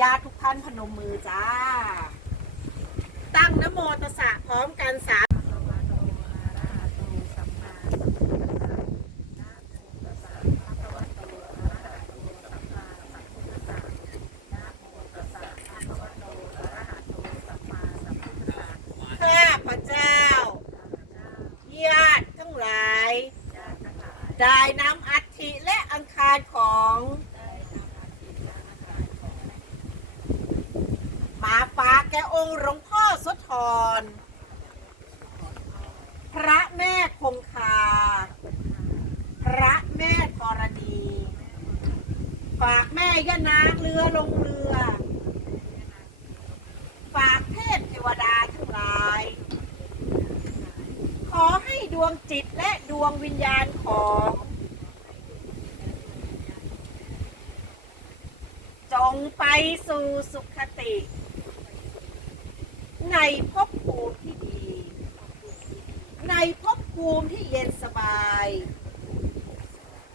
ญาติทุกท่านพนมมือจ้า ตั้งนโมตสะพร้อมกันสามได้นำอัฐิและอังคารของ ได้นำอาทิตย์และอาหารของ มาฝากแกองค์หลวงพ่อโสธรพระแม่คงคา พระแม่ธรณี ฝากแม่ยะนางเรือลงเรือ ฝากเทพเทวดาทั้งหลาย ขอให้ดวงจิตและดวงวิญญาณของจงไปสู่สุขติ ในภพภูมิที่ดี ในภพภูมิที่เย็นสบาย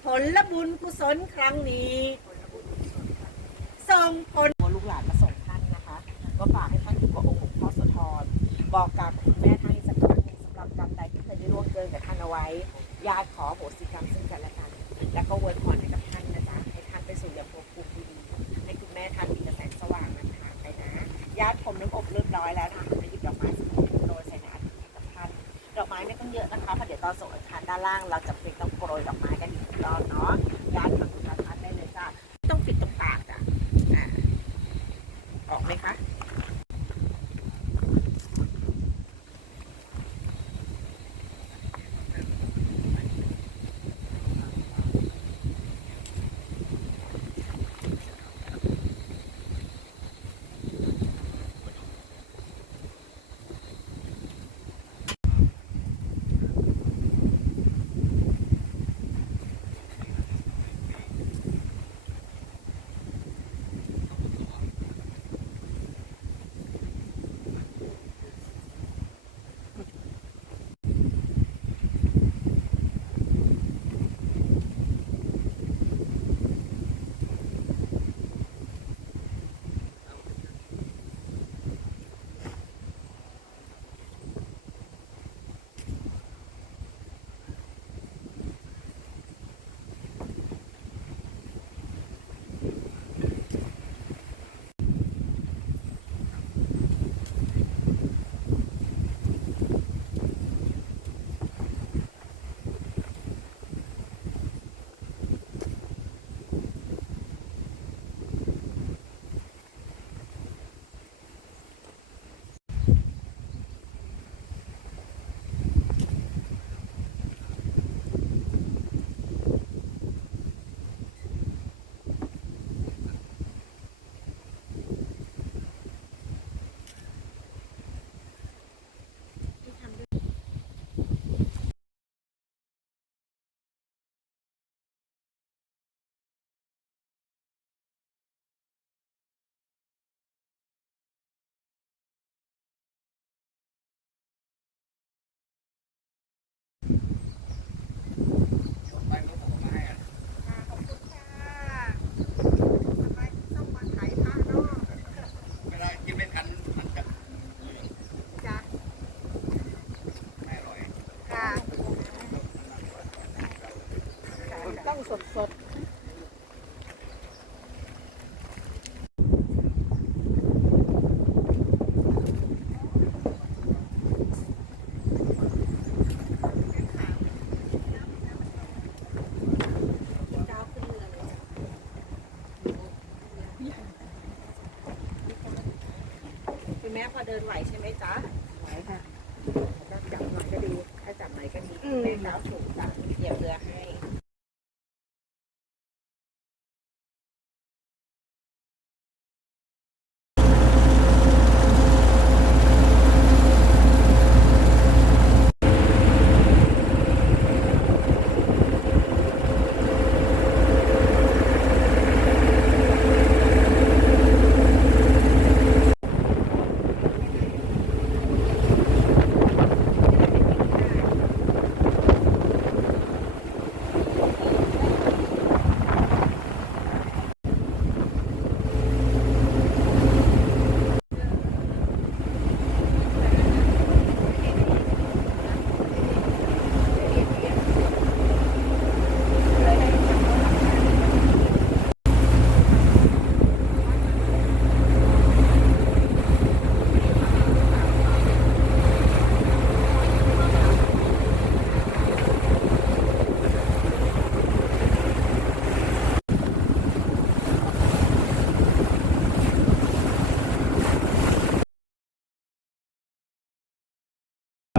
ผลละบุญกุศลครั้งนี้ส่งผลลูกหลานมาส่งท่านนะคะก็ฝากให้ท่านอยู่กับองค์หลวงพ่อโสธรบอกกับคุณแม่ท่านอีกสักครั้งสำหรับกรรมใดที่เคยได้ร่วงเกินกับท่านเอาไว้ญาติขอโหสิกรรมซึ่งกันและกัน แล้วก็อวยพรให้กับท่านนะจ๊ะให้ท่านไปสู่ยังภพภูมิที่ดีให้คุณแม่ท่านมีกระแสงสว่างนำทางไปนะญาติผมน้ำอบเรียบร้อยแล้วนะ นะคะเพราะเดี๋ยวตอนส่งอาคารด้านล่างเราจะเป็นต้องโปรยดอกไม้กันอีกรอบเนาะ ม่พอเดินไหวใช่ไหมจ๊ะไหวค่ะจับหน่อยก็ดี ถ้าจับไปก็มีแม่ก้าวสูงจ้ะเดี๋ยวเรือให้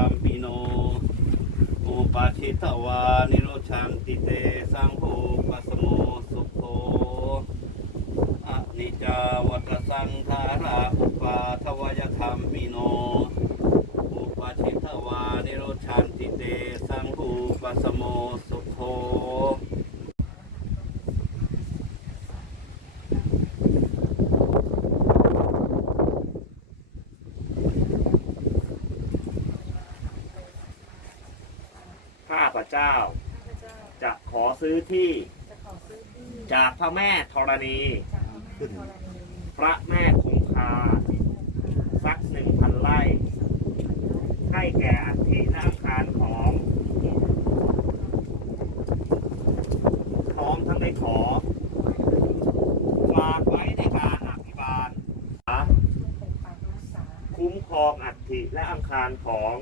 มปิโนอุปาชิตวานิโรชันติเตสังโฆปัสโมสุโขอะนิจาวัตสังขาราอุปาทวยธรรมปิโนอุปาชิตวานิโรชันติเตสังโฆปัสโมสุโข ข้าพ เจ้า จะขอซื้อที่จะขอซื้อที่จากพระแม่ธรณีจากพระแม่ธรณี พระแม่คงคาสักหนึ่งพันไร่ให้แก่อัฐิและอาคารของพร้อมทั้งได้ขอฝากไว้ในการอภิบาลปกปักรักษาคุ้มครองอัฐิและอังคารของ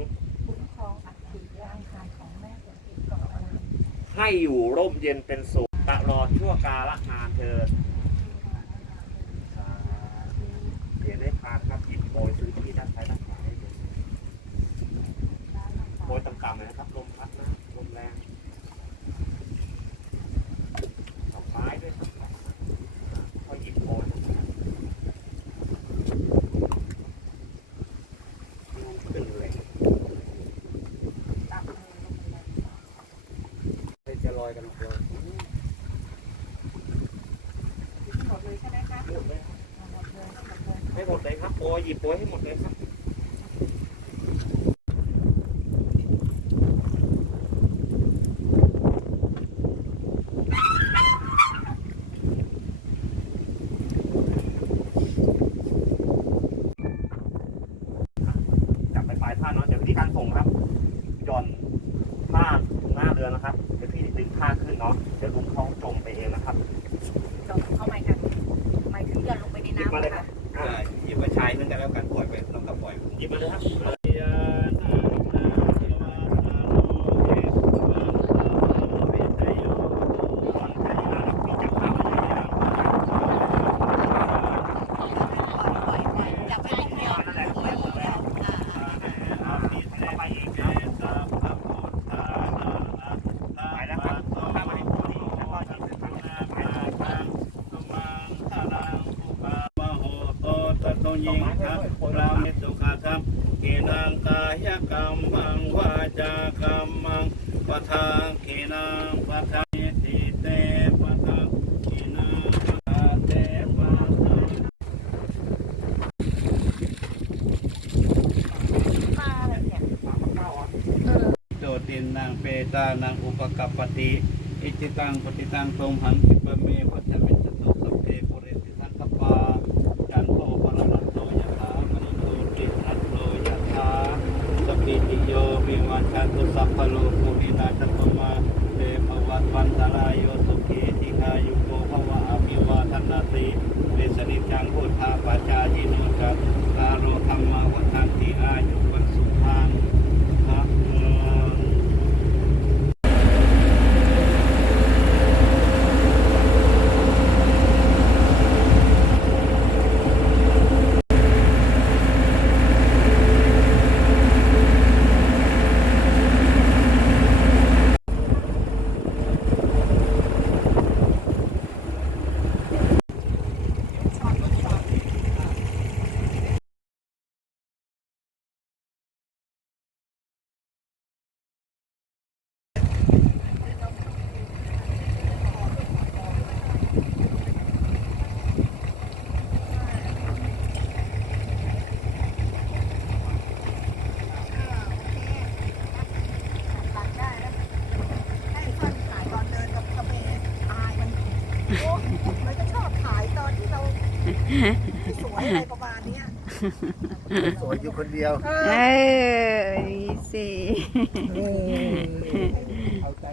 คุ้มครองอัฐิและอัง ให้อยู่ร่มเย็นเป็นสุขตลอดชั่วกาลนานเถิดเสียได้พานครับหยิบโบยซื้อที่ด้านซ้ายด้านขวาให้โบยต่ำๆเลยนะครับลมพัดนะ ลมแรงดอกไม้ด้วยครับพอหยิบโปรยนะครับขึ้นเลย ตักมือลงไปเลอยกันเลยหมดเลยใช่ไหมคะหมดเลยหมดเลยครับโปรยหยิบโปรยให้หมดเลยครับไปปลายผ้าเนาะเดี๋ยววิธีการส่งครับหย่อนผ้าหน้าเรือนะครับ เดี๋ยวพี่ดึงผ้าขึ้น เนาะเดี๋ยวลุงเขาจมไปเองนะครับจมเข้าไปค่ะหมายถึงหย่อนลงไปในหยิบมาน้ำเลยนะครัคะบอ่าหยิบมาใช้นึงกันแล้วกันปล่อยไปต้องกับปล่อย หยิบมาเลยครับ จับไปตรงเดียวไว้หมดแล้วอ่า ไปแล้วครับข้ามาให้พอดีแล้วก็หยิบไปข้างหน้าไป มโหโตตัตโตยิงทัพ รามิสุขาธรรมเกนังกายกรรมังวาจากรรมังปะทาเกนังปะทาทิเตปะทาเกนังปะเตปะทาปลาอะไรเนี่ยโจตินนางเปตานางอุปกัปปติ อิจิตังปฏิตังตมหังคิปเมวัจเมจตุสัพเพปุเรติสังกปาจันโทปรณัตโตยะถามณิโตตินัตโตยะถาสพพิติโยวิวัชชันตุสั พโลกุวินาศปมาเตภวัตวันตรายโยสุขีทิคายุโกภวะอภิวาทนาสีเวสนิจังพุทธาปัจจายโนจัตตารโอธรรมวัฏันติอายุวันสุขังพระลัง สวยอะไรประมาณเนี้ยสวยอยู่คนเดียว เออนี่สิเอาใจ